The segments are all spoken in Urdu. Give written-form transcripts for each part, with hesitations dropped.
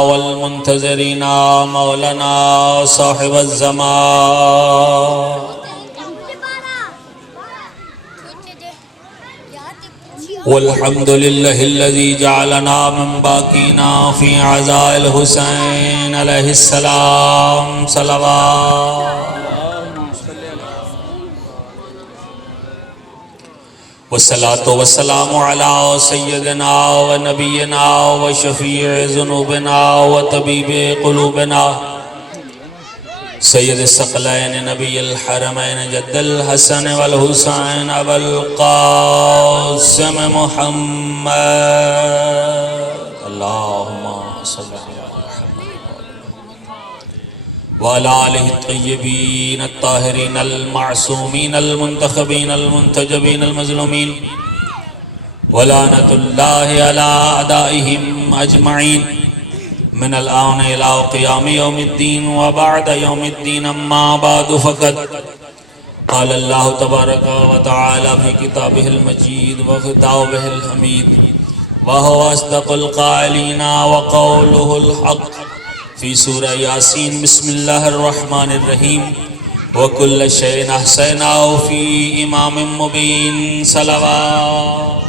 والمنتظرين مولانا صاحب الزمان والحمد لله الذي جعلنا من باقينا في عزاء الحسين عليه السلام صلوات والصلاة والسلام على سيدنا ونبينا وشفيع ذنوبنا وطبيب قلوبنا سيد الثقلين نبي الحرمين جد الحسن والحسين أبا القاسم محمد اللهم صل على محمد وعلى آله الطيبين الطاهرين المعصومين المنتخبين المنتجبين المظلومين ولعنة الله على أعدائهم أجمعين من الآن إلى قيام يوم الدين وبعد يوم الدين أما بعد فقد قال الله تبارك وتعالى في كتابه المجيد وخطابه الحميد وهو أصدق القائلين وقوله الحق في سورة ياسين بسم الله الرحمن الرحيم وكل شيء أحصيناه في إمام مبين صلوات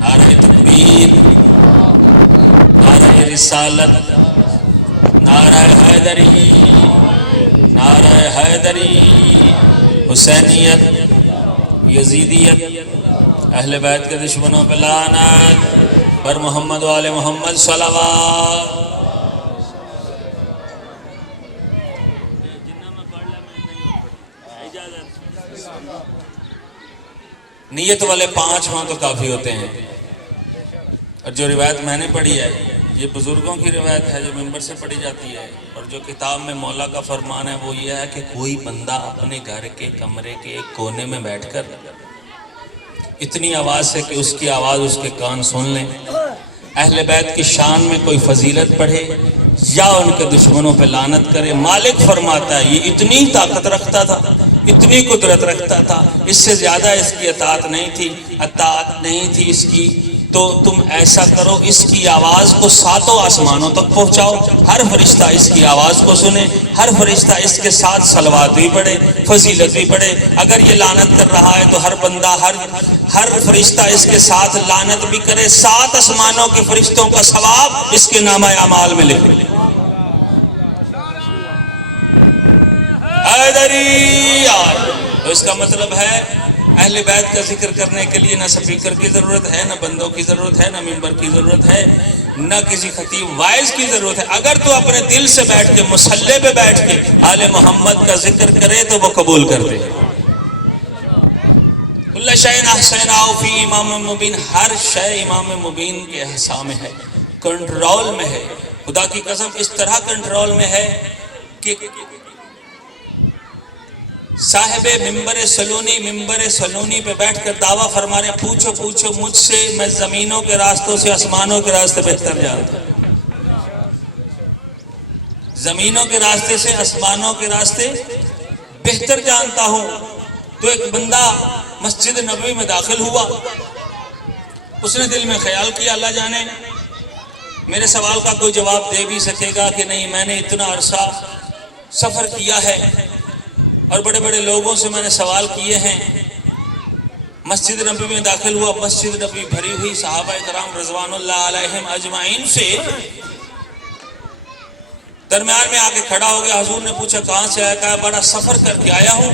نعرہ تکبیر نعرہ رسالت نعرہ حیدری نعرہ حیدری حسینیت یزیدیت اہل بیت کے دشمنوں پہ لعنت پر محمد و آل محمد صلوات نیت والے 5 ماہ تو کافی ہوتے ہیں اور جو روایت میں نے پڑھی ہے یہ بزرگوں کی روایت ہے جو منبر سے پڑھی جاتی ہے اور جو کتاب میں مولا کا فرمان ہے وہ یہ ہے کہ کوئی بندہ اپنے گھر کے کمرے کے ایک کونے میں بیٹھ کر اتنی آواز سے کہ اس کی آواز اس کے کان سن لیں اہل بیت کی شان میں کوئی فضیلت پڑھے یا ان کے دشمنوں پہ لعنت کرے مالک فرماتا ہے یہ اتنی طاقت رکھتا تھا اتنی قدرت رکھتا تھا اس سے زیادہ اس کی اطاعت نہیں تھی اس کی تو تم ایسا کرو اس کی آواز کو 7 آسمانوں تک پہنچاؤ ہر فرشتہ اس کی آواز کو سنے ہر فرشتہ اس کے ساتھ صلوات بھی پڑھے فضیلت بھی پڑھے اگر یہ لعنت کر رہا ہے تو ہر بندہ ہر فرشتہ اس کے ساتھ لعنت بھی کرے 7 آسمانوں کے فرشتوں کا ثواب اس کے نامہ اعمال میں لکھ لے تو اس کا مطلب ہے اہل بیت کا ذکر کرنے کے لیے نہ سپیکر کی ضرورت ہے نہ بندوں کی ضرورت ہے نہ ممبر کی ضرورت ہے نہ کسی خطیب وائز کی ضرورت ہے اگر تو اپنے دل سے بیٹھ کے مصلی پہ بیٹھ کے آل محمد کا ذکر کرے تو وہ قبول کر دے کل شیء احصیناہ فی امام مبین ہر شے امام مبین کے احصاء میں ہے کنٹرول میں ہے خدا کی قسم اس طرح کنٹرول میں ہے کہ صاحب ممبر سلونی پہ بیٹھ کر دعویٰ فرما رہے ہیں پوچھو مجھ سے میں زمینوں کے راستوں سے آسمانوں کے راستے بہتر جانتا ہوں زمینوں کے راستے سے آسمانوں کے راستے بہتر جانتا ہوں تو ایک بندہ مسجد نبوی میں داخل ہوا اس نے دل میں خیال کیا اللہ جانے میرے سوال کا کوئی جواب دے بھی سکے گا کہ نہیں میں نے اتنا عرصہ سفر کیا ہے اور بڑے بڑے لوگوں سے میں نے سوال کیے ہیں مسجد نبی میں داخل ہوا مسجد نبی بھری ہوئی صحابہ کرام رضوان اللہ علیہم اجمعین سے درمیان میں آکے کھڑا ہو گیا حضور نے پوچھا کہاں سے آیا کہا بڑا سفر کر کے آیا ہوں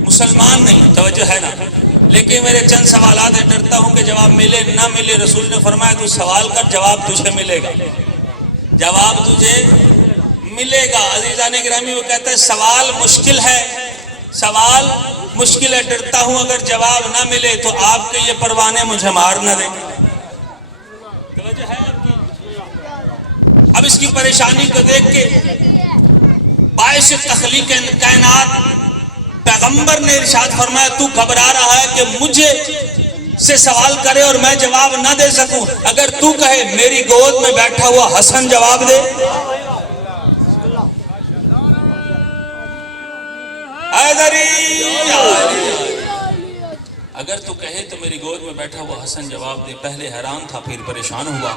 مسلمان نہیں توجہ ہے نا لیکن میرے چند سوالات ہیں ڈرتا ہوں کہ جواب ملے نہ ملے رسول نے فرمایا تو سوال کر جواب تجھے ملے گا جواب تجھے ملے گا عزیزان گرامی وہ کہتا ہے سوال مشکل ہے ڈرتا ہوں اگر جواب نہ ملے تو آپ کے یہ پروانے مجھے مار نہ دیں اب اس کی پریشانی کو دیکھ کے باعث تخلیق کائنات پیغمبر نے ارشاد فرمایا تو گھبرا رہا ہے کہ مجھے سے سوال کرے اور میں جواب نہ دے سکوں اگر تو کہے میری گود میں بیٹھا ہوا حسن جواب دے حیدری اگر تو کہے تو میری گود میں بیٹھا وہ حسن جواب دے، پہلے حیران تھا پھر پریشان ہوا،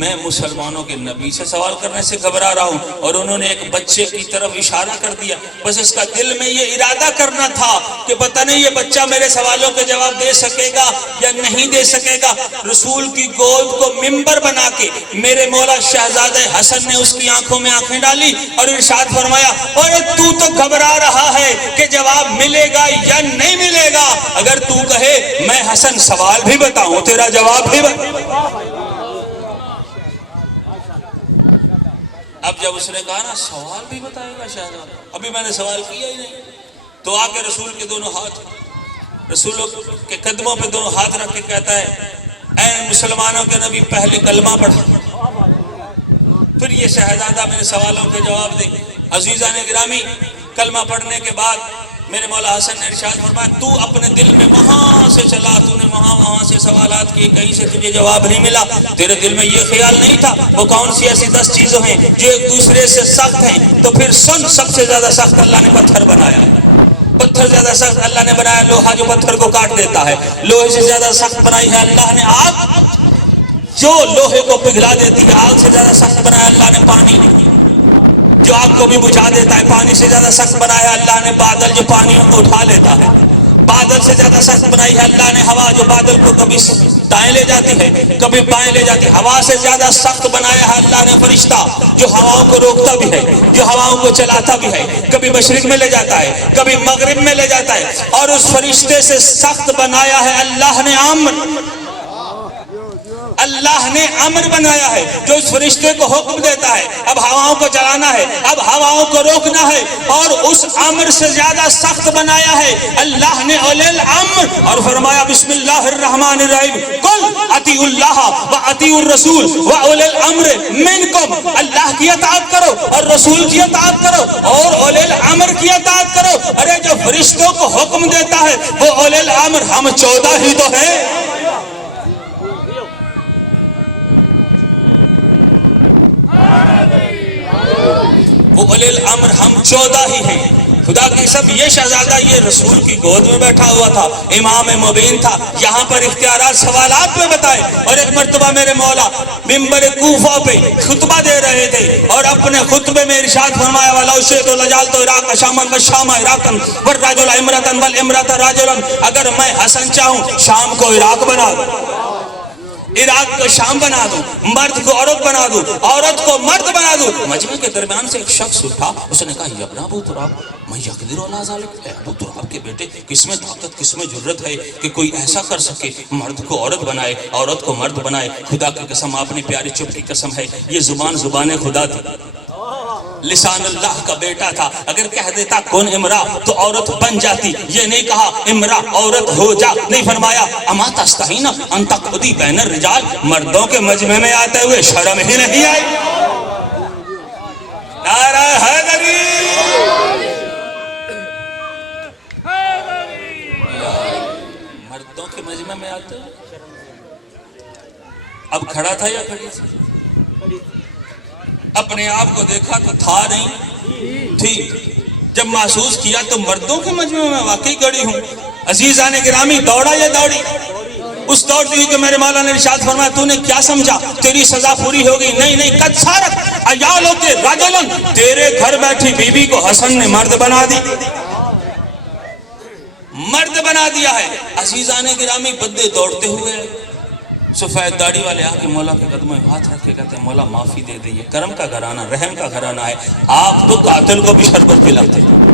میں مسلمانوں کے نبی سے سوال کرنے سے گھبرا رہا ہوں، اور انہوں نے ایک بچے کی طرف اشارہ کر دیا، بس اس کا دل میں یہ ارادہ کرنا تھا کہ پتہ نہیں یہ بچہ میرے سوالوں کے جواب دے سکے گا یا نہیں دے سکے گا۔ رسول کی گود کو ممبر بنا کے میرے مولا شہزادہ حسن نے اس کی آنکھوں میں آنکھیں ڈالی اور ارشاد فرمایا، اور تو گھبرا رہا ہے کہ جواب ملے گا یا نہیں ملے گا، اگر تو کہے میں حسن سوال بھی بتاؤں تیرا جواب بھی اب جب اس نے کہا نا سوال بھی بتائے گا شہزادہ، ابھی میں نے سوال کیا ہی نہیں، تو آ کے رسول کے دونوں ہاتھ، رسول کے قدموں پہ دونوں ہاتھ رکھ کے کہتا ہے، اے مسلمانوں کے نبی پہلے کلمہ پڑھا، پھر یہ شہزادہ میرے سوالوں کے جواب دے۔ عزیزان گرامی، کلمہ پڑھنے کے بعد میرے مولا حسن نے ارشاد فرمایا، تو اپنے دل میں وہاں سے چلا، تو نے وہاں سے سوالات کیے، کہیں سے تجھے جواب نہیں ملا، تیرے دل میں یہ خیال نہیں تھا وہ کون سی ایسی 10 چیزیں ہیں جو ایک دوسرے سے سخت ہیں، تو پھر سن، سب سے زیادہ سخت اللہ نے پتھر بنایا، پتھر زیادہ سخت اللہ نے بنایا لوہا جو پتھر کو کاٹ دیتا ہے، لوہے سے زیادہ سخت بنائی ہے اللہ نے آگ جو لوہے کو پگھلا دیتی ہے، آگ سے زیادہ سخت بنایا اللہ نے پانی جو آگ کو بھی بجھا دیتا ہے، پانی سے زیادہ سخت بنایا اللہ نے بادل جو پانی کو اٹھا لیتا ہے، بادل سے زیادہ سخت بنائی ہے اللہ نے ہوا جو بادل کو کبھی دائیں لے جاتی ہے کبھی بائیں لے جاتی ہے، ہوا سے زیادہ سخت بنایا ہے اللہ نے فرشتہ جو ہواؤں کو روکتا بھی ہے، جو ہواؤں کو چلاتا بھی ہے، کبھی مشرق میں لے جاتا ہے کبھی مغرب میں لے جاتا ہے، اور اس فرشتے سے سخت بنایا ہے اللہ نے اللہ نے امر بنایا ہے جو اس فرشتے کو حکم دیتا ہے، اب ہواؤں کو چلانا ہے، اب ہواؤں کو روکنا ہے، اور اس امر سے زیادہ سخت بنایا ہے اللہ نے اولی الامر، اور فرمایا بسم اللہ الرحمن الرحیم قل اطیعوا اللہ و اطیعوا الرسول و اولی الامر منکم، اللہ کی اطاعت کرو اور رسول کی اطاعت کرو اور اولی الامر کی اطاعت کرو۔ ارے جو فرشتوں کو حکم دیتا ہے وہ اولی الامر ہم 14 ہی تو ہیں، وہ اولی الامر ہم 14 ہی ہیں۔ خدا کی قسم یہ شہزادہ یہ رسول کی گود میں بیٹھا ہوا تھا، امام مبین تھا، یہاں پر اختیارات سوالات میں بتائے، اور ایک مرتبہ میرے مولا ممبر کوفہ پہ خطبہ دے رہے تھے اور اپنے خطبے میں ارشاد فرمایا وَلَوْ شِئْتُ لَجَعَلْتُ الْعِرَاقَ شَامًا وَالشَّامَ عِرَاقًا وَالرَّجُلَ امْرَأً وَالْإِمْرَأَةَ رَجُلًا، اگر میں حسن چاہوں شام کو عراق بنا دوں، عراق کو شام بنا دوں، مرد کو عورت بنا دوں، عورت کو مرد بنا دوں۔ مجمع کے درمیان سے ایک شخص اٹھا، اس نے کہا یا ابن ابو تراب میں یقدر علی ذلک، اے ابو تراب کے بیٹے کس میں طاقت کس میں جرت ہے کہ کوئی ایسا کر سکے، مرد کو عورت بنائے عورت کو مرد بنائے۔ خدا کی قسم اپنی پیاری چپ کی قسم ہے، یہ زبان خدا تھی، لسان اللہ کا بیٹا تھا، اگر کہہ دیتا کون امرا تو عورت بن جاتی، یہ نہیں کہا امرا عورت ہو جا، نہیں فرمایا اما تستحین ان تقعدی بین الرجال، مردوں کے مجمع میں آتے ہوئے شرم ہی نہیں آئی؟ نعرہ حیدری، مردوں کے مجمع میں آتے ہوئے اب کھڑا تھا یا کھڑی تھی؟ اپنے آپ کو دیکھا تو تھا نہیں تھی، جب محسوس کیا تو مردوں کے مجمع میں واقعی کھڑی ہوں۔ عزیزان گرامی دوڑا یا دوڑی؟ اس دوڑتی ہوئی کہ میرے مولا نے ارشاد فرمایا تو نے کیا سمجھا تیری سزا پوری ہوگی؟ نہیں، قد سارت عیالوں کے رجلن، تیرے گھر بیٹھی بی بی کو حسن نے مرد بنا دی، مرد بنا دیا ہے۔ عزیزان گرامی بندے دوڑتے ہوئے سفید داڑھی والے آ کے مولا کے قدموں میں ہاتھ رکھ کے کہتے ہیں مولا معافی دے دئیے، کرم کا گھرانہ رحم کا گھرانہ ہے، آپ تو قاتل کو بھی شربت پلاتے ہیں،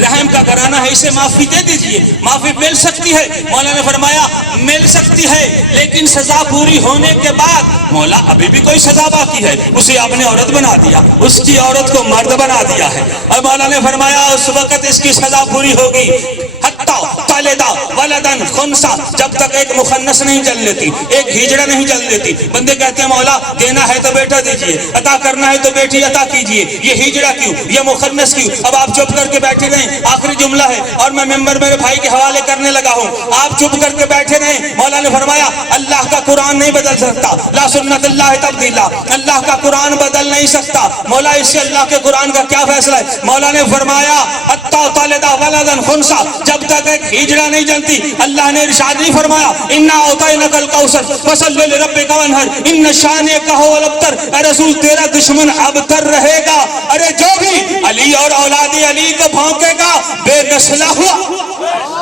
رحم کا گھرانہ ہے، اسے معافی دے دیجئے، معافی مل سکتی ہے۔ مولا نے فرمایا مل سکتی ہے لیکن سزا پوری ہونے کے بعد مولا ابھی بھی کوئی سزا باقی ہے، اسے آپ نے عورت بنا دیا، اس کی عورت کو مرد بنا دیا ہے، اور مولا نے فرمایا اس وقت اس کی سزا پوری ہوگی تلدا ولدن خنسا، جب تک ایک مخنث نہیں جل لیتی، ایک ہجڑا نہیں جل لیتی۔ بندے کہتے ہیں مولا دینا ہے تو بیٹا دیجئے، عطا کرنا ہے تو بیٹی عطا کیجئے، یہ ہجڑا کیوں، یہ مخنث کیوں؟ اب آپ چپ کر کے بیٹھے رہیں، آخری جملہ ہے اور میں ممبر میرے بھائی کے حوالے کرنے لگا ہوں، آپ چپ کر کے بیٹھے رہیں۔ مولا نے فرمایا اللہ کا قرآن نہیں بدل سکتا، لا سنت اللہ تبدیلا، اللہ کا قرآن بدل نہیں سکتا۔ مولا اس سے اللہ کے قرآن کا کیا فیصلہ ہے؟ مولا نے فرمایا حتی تلدا ولدن خنسا، جب تک ایک ہجرہ نہیں جانتی. اللہ نے ارشاد نہیں فرمایا انا اعطیناک الکوثر فصل لربک وانحر ان شانئک هو الابتر. اے رسول تیرا دشمن ابتر رہے گا. ارے جو بھی علی اور اولاد علی کو بھونکے گا بے نسلہ ہوا.